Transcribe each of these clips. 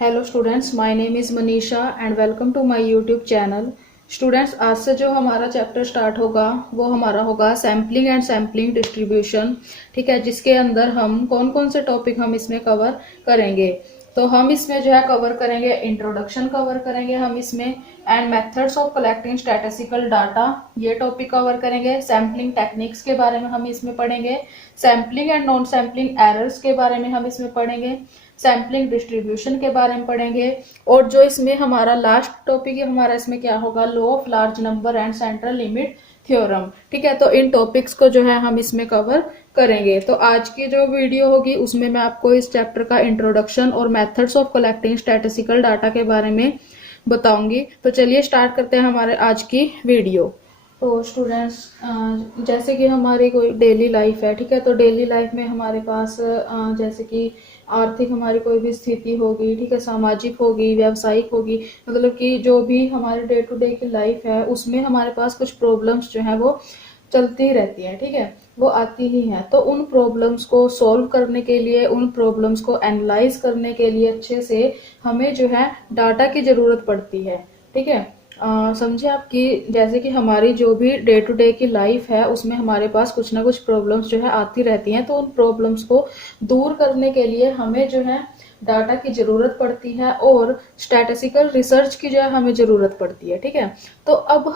Hello students, my name is Manisha and welcome to my YouTube channel. Students, आज से जो हमारा चैप्टर स्टार्ट होगा वो हमारा होगा सैम्पलिंग एंड सैम्पलिंग डिस्ट्रीब्यूशन। ठीक है, जिसके अंदर हम कौन कौन से टॉपिक हम इसमें कवर करेंगे। तो हम इसमें जो है कवर करेंगे, इंट्रोडक्शन कवर करेंगे हम इसमें, and methods of collecting statistical data, ये टॉपिक कवर करेंगे। सैम्पलिंग टेक्निक्स के बारे में हम इसमें पढ़ेंगे। Sampling and non sampling errors के बारे में हम इसमें पढ़ेंगे। सैम्पलिंग डिस्ट्रीब्यूशन के बारे में पढ़ेंगे। और जो इसमें हमारा लास्ट टॉपिक है हमारा इसमें क्या होगा, law of large number and central limit theorem. ठीक है, तो इन टॉपिक्स को जो है हम इसमें कवर करेंगे। तो आज की जो वीडियो होगी उसमें मैं आपको इस चैप्टर का इंट्रोडक्शन और methods of collecting statistical data के बारे में बताऊंगी। तो चलिए स्टार्ट करते हैं हमारे आज की वीडियो। तो स्टूडेंट्स, जैसे कि हमारी कोई डेली लाइफ है, ठीक है, तो डेली लाइफ में हमारे पास जैसे कि आर्थिक हमारी कोई भी स्थिति होगी, ठीक है, सामाजिक होगी, व्यावसायिक होगी, मतलब कि जो भी हमारे डे टू डे की लाइफ है उसमें हमारे पास कुछ प्रॉब्लम्स जो है वो चलती ही रहती है। ठीक है, वो आती ही हैं। तो उन प्रॉब्लम्स को सॉल्व करने के लिए, उन प्रॉब्लम्स को एनालाइज करने के लिए अच्छे से हमें जो है डाटा की जरूरत पड़ती है। ठीक है, समझे आपकी, जैसे कि हमारी जो भी डे टू डे की लाइफ है उसमें हमारे पास कुछ ना कुछ प्रॉब्लम्स जो है आती रहती हैं। तो उन प्रॉब्लम्स को दूर करने के लिए हमें जो है डाटा की जरूरत पड़ती है और स्टैटिस्टिकल रिसर्च की जो है हमें जरूरत पड़ती है। ठीक है, तो अब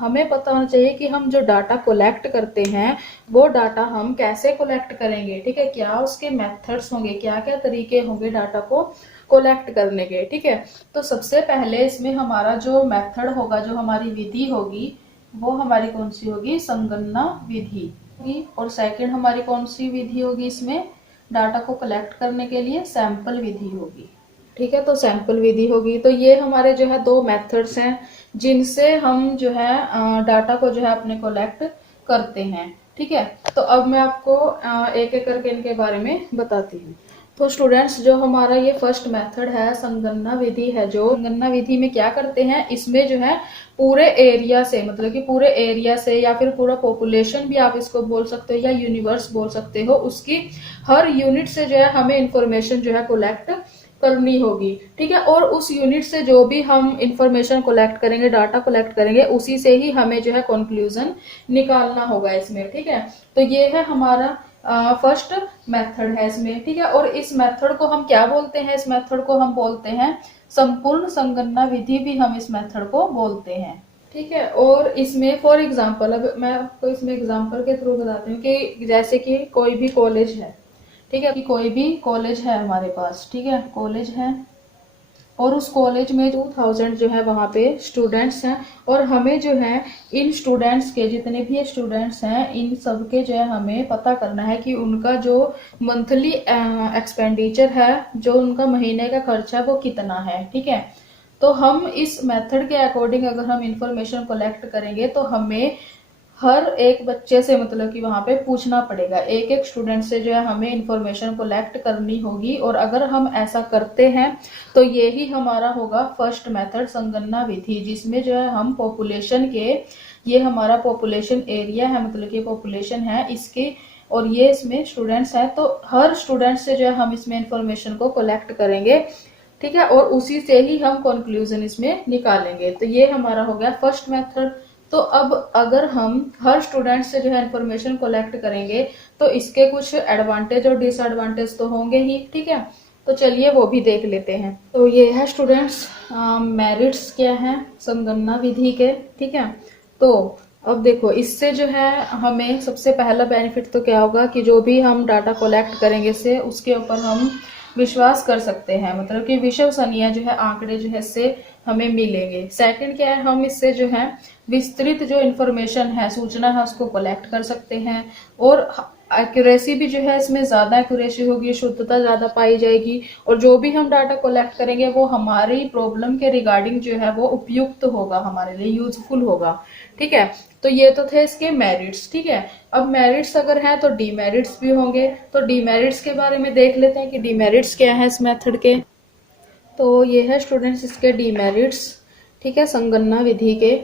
हमें पता होना चाहिए कि हम जो डाटा कलेक्ट करते हैं वो डाटा हम कैसे कलेक्ट करेंगे। ठीक है, क्या उसके मेथड्स होंगे, क्या क्या तरीके होंगे डाटा को कलेक्ट करने के। ठीक है, तो सबसे पहले इसमें हमारा जो मेथड होगा, जो हमारी विधि होगी, वो हमारी कौन सी होगी, संगणना विधि होगी। और सेकंड हमारी कौन सी विधि होगी इसमें डाटा को कलेक्ट करने के लिए, सैंपल विधि होगी। ठीक है, तो सैंपल विधि होगी। तो ये हमारे जो है दो मेथड्स हैं जिनसे हम जो है डाटा को जो है अपने कलेक्ट करते हैं। ठीक है, तो अब मैं आपको एक एक करके इनके बारे में बताती हूँ। तो स्टूडेंट्स, जो हमारा ये फर्स्ट मेथड है संगणना विधि है, जो संगणना विधि में क्या करते हैं, इसमें जो है पूरे एरिया से, मतलब कि पूरे एरिया से या फिर पूरा पॉपुलेशन भी आप इसको बोल सकते हो या यूनिवर्स बोल सकते हो, उसकी हर यूनिट से जो है हमें इंफॉर्मेशन जो है कलेक्ट करनी होगी। ठीक है, और उस यूनिट से जो भी हम इंफॉर्मेशन कलेक्ट करेंगे, डाटा कलेक्ट करेंगे, उसी से ही हमें जो है कंक्लूजन निकालना होगा इसमें। ठीक है, तो ये है हमारा फर्स्ट मेथड है इसमें। ठीक है, और इस मेथड को हम क्या बोलते हैं, इस मेथड को हम बोलते हैं संपूर्ण संगणना विधि भी हम इस मेथड को बोलते हैं। ठीक है, और इसमें फॉर एग्जांपल, अब मैं आपको इसमें एग्जांपल के थ्रू बताती हूँ कि जैसे कि कोई भी कॉलेज है, ठीक है, कि कोई भी कॉलेज है हमारे पास, ठीक है, कॉलेज है और उस कॉलेज में 2000 जो है वहाँ पे स्टूडेंट्स हैं, और हमें जो है इन स्टूडेंट्स के, जितने भी स्टूडेंट्स हैं, इन सब के जो है हमें पता करना है कि उनका जो मंथली एक्सपेंडिचर है, जो उनका महीने का खर्चा है वो कितना है। ठीक है, तो हम इस मेथड के अकॉर्डिंग अगर हम इंफॉर्मेशन कलेक्ट करेंगे तो हमें हर एक बच्चे से, मतलब कि वहां पे पूछना पड़ेगा, एक एक स्टूडेंट से जो है हमें इंफॉर्मेशन कलेक्ट करनी होगी। और अगर हम ऐसा करते हैं तो ये ही हमारा होगा फर्स्ट मेथड संगणना विधि, जिसमें जो है हम पॉपुलेशन के, ये हमारा पॉपुलेशन एरिया है, मतलब कि पॉपुलेशन है इसके, और ये इसमें स्टूडेंट्स है, तो हर स्टूडेंट से जो है हम इसमें इंफॉर्मेशन को कलेक्ट करेंगे। ठीक है, और उसी से ही हम कंक्लूजन इसमें निकालेंगे। तो ये हमारा हो गया फर्स्ट मेथड। तो अब अगर हम हर स्टूडेंट से जो है इंफॉर्मेशन कलेक्ट करेंगे तो इसके कुछ एडवांटेज और डिसएडवांटेज तो होंगे ही। ठीक है, तो चलिए वो भी देख लेते हैं। तो ये है स्टूडेंट्स मेरिट्स क्या है संगणना विधि के। ठीक है, तो अब देखो, इससे जो है हमें सबसे पहला बेनिफिट तो क्या होगा कि जो भी हम डाटा कलेक्ट करेंगे से उसके ऊपर हम विश्वास कर सकते हैं, मतलब कि विश्वसनीय जो है आंकड़े जो है इससे हमें मिलेंगे। सेकंड क्या है, हम इससे जो है विस्तृत जो इंफॉर्मेशन है, सूचना है, उसको कलेक्ट कर सकते हैं। और एक्यूरेसी भी जो है इसमें ज्यादा एक्यूरेसी होगी, शुद्धता ज्यादा पाई जाएगी, और जो भी हम डाटा कलेक्ट करेंगे वो हमारी प्रॉब्लम के रिगार्डिंग जो है वो उपयुक्त होगा, हमारे लिए यूजफुल होगा। ठीक है, तो ये तो थे इसके मेरिट्स। ठीक है, अब मेरिट्स अगर हैं तो डीमेरिट्स भी होंगे। तो डीमेरिट्स के बारे में देख लेते हैं कि डीमेरिट्स क्या है इस मेथड के। तो ये है स्टूडेंट्स इसके डीमेरिट्स। ठीक है, संगणना विधि के।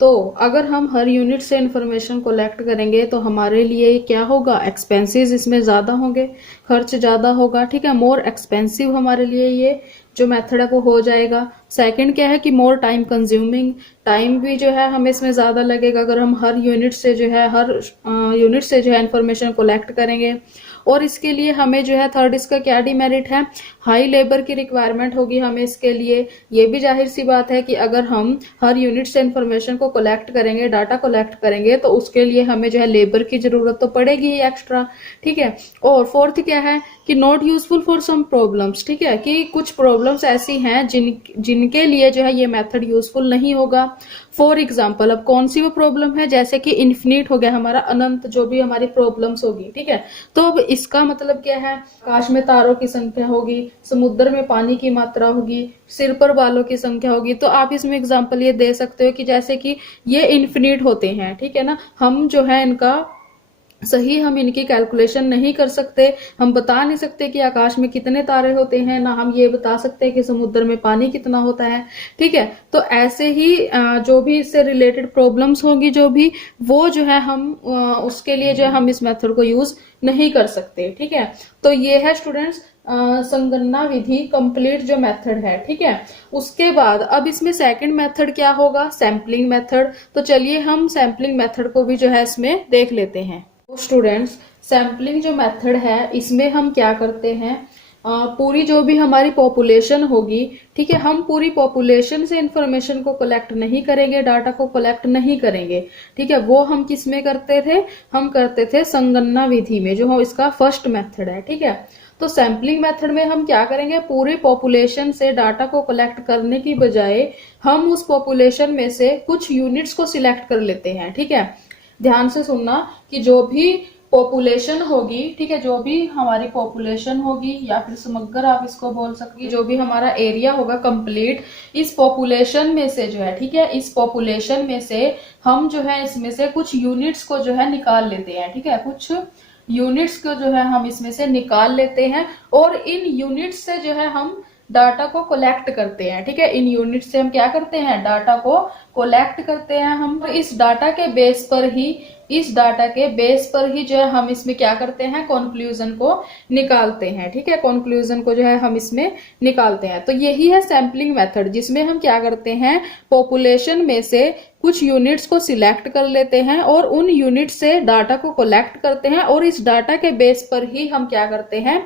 तो अगर हम हर यूनिट से इंफॉर्मेशन कलेक्ट करेंगे तो हमारे लिए क्या होगा, एक्सपेंसेस इसमें ज्यादा होंगे, खर्च ज्यादा होगा। ठीक है, मोर एक्सपेंसिव हमारे लिए ये जो मेथड है वो हो जाएगा। सेकंड क्या है कि मोर टाइम कंज्यूमिंग, टाइम भी जो है हमें इसमें ज़्यादा लगेगा अगर हम हर यूनिट से जो है इंफॉर्मेशन कलेक्ट करेंगे। और इसके लिए हमें जो है थर्ड इसका क्या डिमेरिट है, हाई लेबर की रिक्वायरमेंट होगी हमें इसके लिए। ये भी जाहिर सी बात है कि अगर हम हर यूनिट से इंफॉर्मेशन को कलेक्ट करेंगे, डाटा कलेक्ट करेंगे, तो उसके लिए हमें जो है लेबर की जरूरत तो पड़ेगी ही एक्स्ट्रा। ठीक है। और फोर्थ क्या है कि not useful for some problems. ठीक है, कि कुछ प्रॉब्लम्स ऐसी हैं जिनके लिए जो है ये मेथड यूजफुल नहीं होगा। फॉर एग्जाम्पल, अब कौन सी वो प्रॉब्लम है, जैसे कि इन्फिनिट हो गया हमारा, अनंत जो भी हमारी प्रॉब्लम्स होगी। ठीक है, तो अब इसका मतलब क्या है, आकाश में तारों की संख्या होगी, समुद्र में पानी की मात्रा होगी, सिर पर बालों की संख्या होगी। तो आप इसमें एग्जाम्पल ये दे सकते हो कि जैसे कि ये इन्फिनिट होते हैं। ठीक है ना, हम जो है इनका सही हम इनकी कैलकुलेशन नहीं कर सकते, हम बता नहीं सकते कि आकाश में कितने तारे होते हैं, ना हम ये बता सकते हैं कि समुद्र में पानी कितना होता है। ठीक है, तो ऐसे ही जो भी इससे रिलेटेड प्रॉब्लम्स होंगी जो भी, वो जो है हम उसके लिए जो है हम इस मेथड को यूज नहीं कर सकते। ठीक है, तो ये है स्टूडेंट्स संगणना विधि कंप्लीट जो मेथड है। ठीक है, उसके बाद अब इसमें सेकंड मेथड क्या होगा, सैम्पलिंग मेथड। तो चलिए हम सैम्पलिंग मेथड को भी जो है इसमें देख लेते हैं। स्टूडेंट्स, सैम्पलिंग जो मेथड है इसमें हम क्या करते हैं, पूरी जो भी हमारी पॉपुलेशन होगी, ठीक है, हम पूरी पॉपुलेशन से इंफॉर्मेशन को कलेक्ट नहीं करेंगे, डाटा को कलेक्ट नहीं करेंगे। ठीक है, वो हम किस में करते थे, हम करते थे संगणना विधि में, जो इसका फर्स्ट मेथड है। ठीक है, तो सैम्पलिंग मेथड में हम क्या करेंगे, पूरी पॉपुलेशन से डाटा को कलेक्ट करने की बजाय हम उस पॉपुलेशन में से कुछ यूनिट्स को सिलेक्ट कर लेते हैं। ठीक है, ध्यान से सुनना कि जो भी पॉपुलेशन होगी, ठीक है, जो भी हमारी पॉपुलेशन होगी या फिर समग्र आप इसको बोल सकते, जो भी हमारा एरिया होगा कंप्लीट, इस पॉपुलेशन में से जो है, ठीक है, इस पॉपुलेशन में से हम जो है इसमें से कुछ यूनिट्स को जो है निकाल लेते हैं। ठीक है, कुछ यूनिट्स को जो है हम इसमें से निकाल लेते हैं और इन यूनिट्स से जो है हम डाटा को कलेक्ट करते हैं। ठीक है, इन यूनिट से हम क्या करते हैं, डाटा को कलेक्ट करते हैं हम। इस डाटा के बेस पर ही जो है हम इसमें क्या करते हैं, कंक्लूजन को निकालते हैं। ठीक है, कंक्लूजन को जो है हम इसमें निकालते हैं। तो यही है सैम्पलिंग मेथड, जिसमें हम क्या करते हैं, पॉपुलेशन में से कुछ यूनिट्स को सिलेक्ट कर लेते हैं और उन यूनिट से डाटा को कलेक्ट करते हैं और इस डाटा के बेस पर ही हम क्या करते हैं,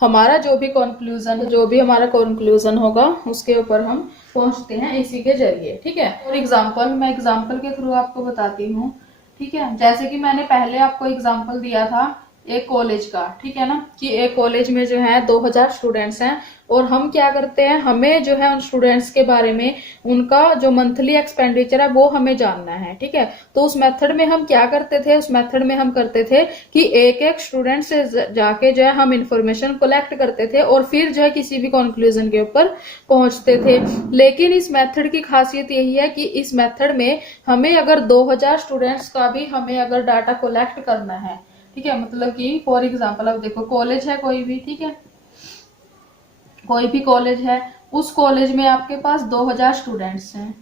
हमारा जो भी हमारा कंक्लूजन होगा उसके ऊपर हम पहुंचते हैं इसी के जरिए। ठीक है, और मैं एग्जाम्पल के थ्रू आपको बताती हूँ। ठीक है, जैसे कि मैंने पहले आपको एग्जाम्पल दिया था एक कॉलेज का, ठीक है ना, कि एक कॉलेज में जो है 2000 स्टूडेंट्स हैं और हम क्या करते हैं, हमें जो है उन स्टूडेंट्स के बारे में, उनका जो मंथली एक्सपेंडिचर है वो हमें जानना है। ठीक है, तो उस मेथड में हम क्या करते थे, करते थे कि एक एक स्टूडेंट से जाके जो है हम इंफॉर्मेशन कलेक्ट करते थे और फिर जो है किसी भी कंक्लूजन के ऊपर पहुंचते थे। लेकिन इस मेथड की खासियत यही है कि इस मेथड में हमें अगर 2000 स्टूडेंट्स का भी हमें अगर डाटा कलेक्ट करना है, ठीक है, मतलब कि फॉर एग्जाम्पल अब देखो कॉलेज है कोई भी, ठीक है, कोई भी कॉलेज है, उस कॉलेज में आपके पास 2000 स्टूडेंट्स हैं।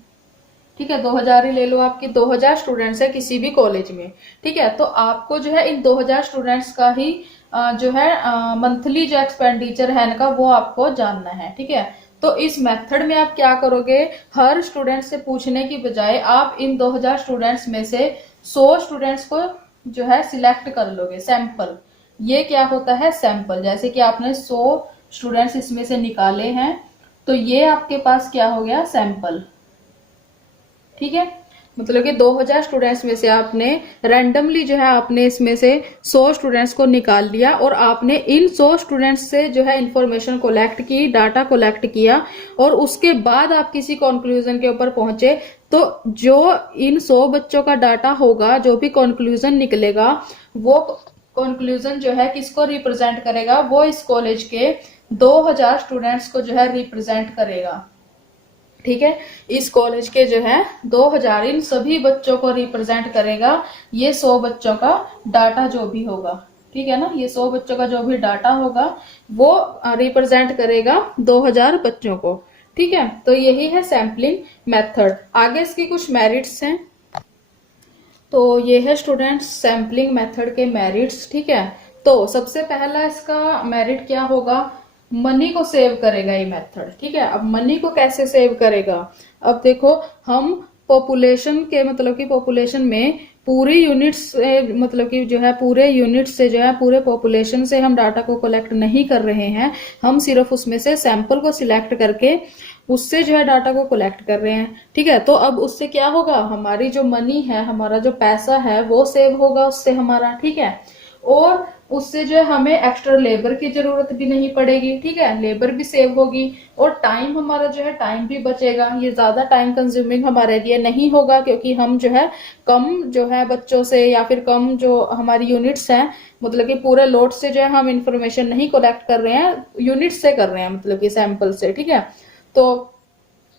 ठीक है, 2000 ही ले लो, आपके 2000 स्टूडेंट्स है किसी भी कॉलेज में। ठीक है, तो आपको जो है इन 2000 स्टूडेंट्स का ही जो है मंथली जो एक्सपेंडिचर है इनका वो आपको जानना है। ठीक है, तो इस मेथड में आप क्या करोगे, हर स्टूडेंट से पूछने की बजाय आप इन 2000 स्टूडेंट्स में से 100 स्टूडेंट्स को जो है सिलेक्ट कर लोगे, सैंपल। ये क्या होता है, सैंपल। जैसे कि आपने 100 स्टूडेंट्स इसमें से निकाले हैं तो ये आपके पास क्या हो गया, सैंपल। ठीक है, मतलब कि 2000 स्टूडेंट्स में से आपने रैंडमली जो है आपने इसमें से 100 स्टूडेंट्स को निकाल लिया और आपने इन 100 स्टूडेंट्स से जो है इंफॉर्मेशन कलेक्ट की, डाटा कलेक्ट किया और उसके बाद आप किसी कंक्लूजन के ऊपर पहुंचे। तो जो इन 100 बच्चों का डाटा होगा, जो भी कंक्लूजन निकलेगा, वो कंक्लूजन जो है किसको रिप्रेजेंट करेगा, वो इस कॉलेज के 2000 स्टूडेंट्स को जो है रिप्रेजेंट करेगा। ठीक है, इस कॉलेज के जो है 2000 इन सभी बच्चों को रिप्रेजेंट करेगा। ये 100 बच्चों का डाटा जो भी होगा, ठीक है ना, ये 100 बच्चों का जो भी डाटा होगा वो रिप्रेजेंट करेगा 2000 बच्चों को। ठीक है, तो यही है सैम्पलिंग मेथड। आगे इसकी कुछ मेरिट्स हैं। तो ये है स्टूडेंट्स सैम्पलिंग मेथड के मेरिट्स। ठीक है, तो सबसे पहला इसका मेरिट क्या होगा, मनी को सेव करेगा ये मेथड। ठीक है, अब मनी को कैसे सेव करेगा, अब देखो हम पॉपुलेशन के मतलब कि पॉपुलेशन में पूरी यूनिट्स से मतलब कि जो है पूरे यूनिट से जो है पूरे पॉपुलेशन से हम डाटा को कलेक्ट नहीं कर रहे हैं, हम सिर्फ उसमें से सैंपल को सिलेक्ट करके उससे जो है डाटा को कलेक्ट कर रहे हैं। ठीक है, तो अब उससे क्या होगा, हमारी जो मनी है, हमारा जो पैसा है वो सेव होगा उससे हमारा। ठीक है, और उससे जो है हमें एक्स्ट्रा लेबर की जरूरत भी नहीं पड़ेगी। ठीक है, लेबर भी सेव होगी और टाइम हमारा जो है टाइम भी बचेगा, ये ज्यादा टाइम कंज्यूमिंग हमारे लिए नहीं होगा, क्योंकि हम जो है कम जो है बच्चों से या फिर कम जो हमारी यूनिट्स हैं मतलब कि पूरे लोड से जो है हम इंफॉर्मेशन नहीं कलेक्ट कर रहे हैं, यूनिट से कर रहे हैं मतलब कि सैंपल से। ठीक है, तो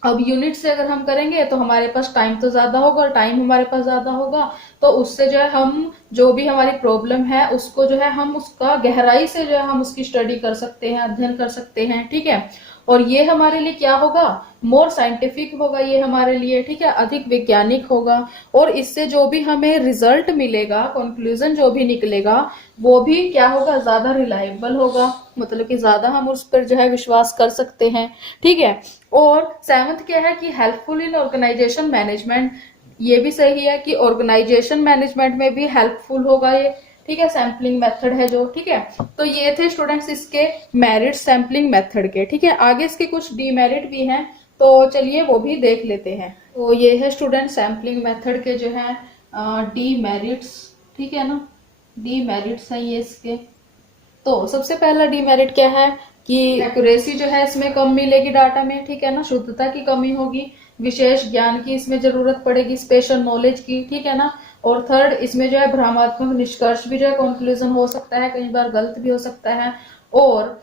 अब यूनिट से अगर हम करेंगे तो हमारे पास टाइम तो ज्यादा होगा, और टाइम हमारे पास ज्यादा होगा तो उससे जो है हम जो भी हमारी प्रॉब्लम है उसको जो है हम उसका गहराई से जो है हम उसकी स्टडी कर सकते हैं, अध्ययन कर सकते हैं। ठीक है, और ये हमारे लिए क्या होगा, मोर साइंटिफिक होगा ये हमारे लिए। ठीक है, अधिक वैज्ञानिक होगा, और इससे जो भी हमें रिजल्ट मिलेगा, कंक्लूजन जो भी निकलेगा वो भी क्या होगा, ज्यादा रिलायबल होगा, मतलब कि ज्यादा हम उस पर जो है विश्वास कर सकते हैं। ठीक है, और सेवंथ क्या है कि हेल्पफुल इन ऑर्गेनाइजेशन मैनेजमेंट, ये भी सही है कि ऑर्गेनाइजेशन मैनेजमेंट में भी हेल्पफुल होगा ये। ठीक है, सैम्पलिंग मेथड है जो। ठीक है, तो ये थे स्टूडेंट्स इसके मेरिट सैम्पलिंग मेथड के। ठीक है, आगे इसके कुछ डीमेरिट भी हैं, तो चलिए वो भी देख लेते हैं। तो ये है स्टूडेंट सैम्पलिंग मेथड के जो है डीमेरिट्स। ठीक है ना, डीमेरिट्स हैं ये इसके। तो सबसे पहला डीमेरिट क्या है कि एक्यूरेसी जो है इसमें कम मिलेगी डाटा में। ठीक है ना, शुद्धता की कमी होगी, विशेष ज्ञान की इसमें जरूरत पड़ेगी, स्पेशल नॉलेज की। ठीक है ना, और थर्ड इसमें जो है भ्रामक निष्कर्ष भी जो है कंक्लूजन हो सकता है, कई बार गलत भी हो सकता है, और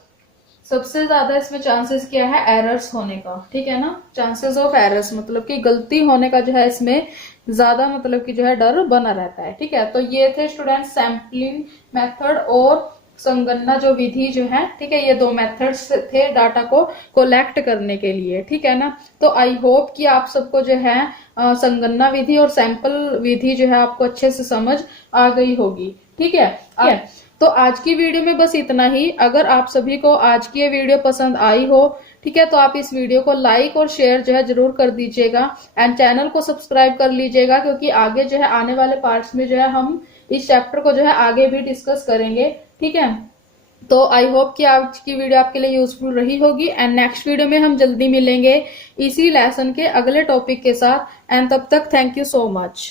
सबसे ज्यादा इसमें चांसेस क्या है, एरर्स होने का। ठीक है ना, चांसेस ऑफ एरर्स मतलब कि गलती होने का जो है इसमें ज्यादा मतलब कि जो है डर बना रहता है। ठीक है, तो ये थे स्टूडेंट सैम्पलिंग मेथड और संगणना जो विधि जो है। ठीक है, ये दो मेथड्स थे डाटा को कलेक्ट करने के लिए। ठीक है ना, तो आई होप कि आप सबको जो है संगणना विधि और सैंपल विधि जो है आपको अच्छे से समझ आ गई होगी। ठीक है, तो आज की वीडियो में बस इतना ही। अगर आप सभी को आज की ये वीडियो पसंद आई हो, ठीक है, तो आप इस वीडियो को लाइक और शेयर जो है जरूर कर दीजिएगा, एंड चैनल को सब्सक्राइब कर लीजिएगा, क्योंकि आगे जो है आने वाले पार्ट्स में जो है हम इस चैप्टर को जो है आगे भी डिस्कस करेंगे। ठीक है, तो आई होप कि आज की वीडियो आपके लिए यूजफुल रही होगी, एंड नेक्स्ट वीडियो में हम जल्दी मिलेंगे इसी लेसन के अगले टॉपिक के साथ, एंड तब तक थैंक यू सो मच।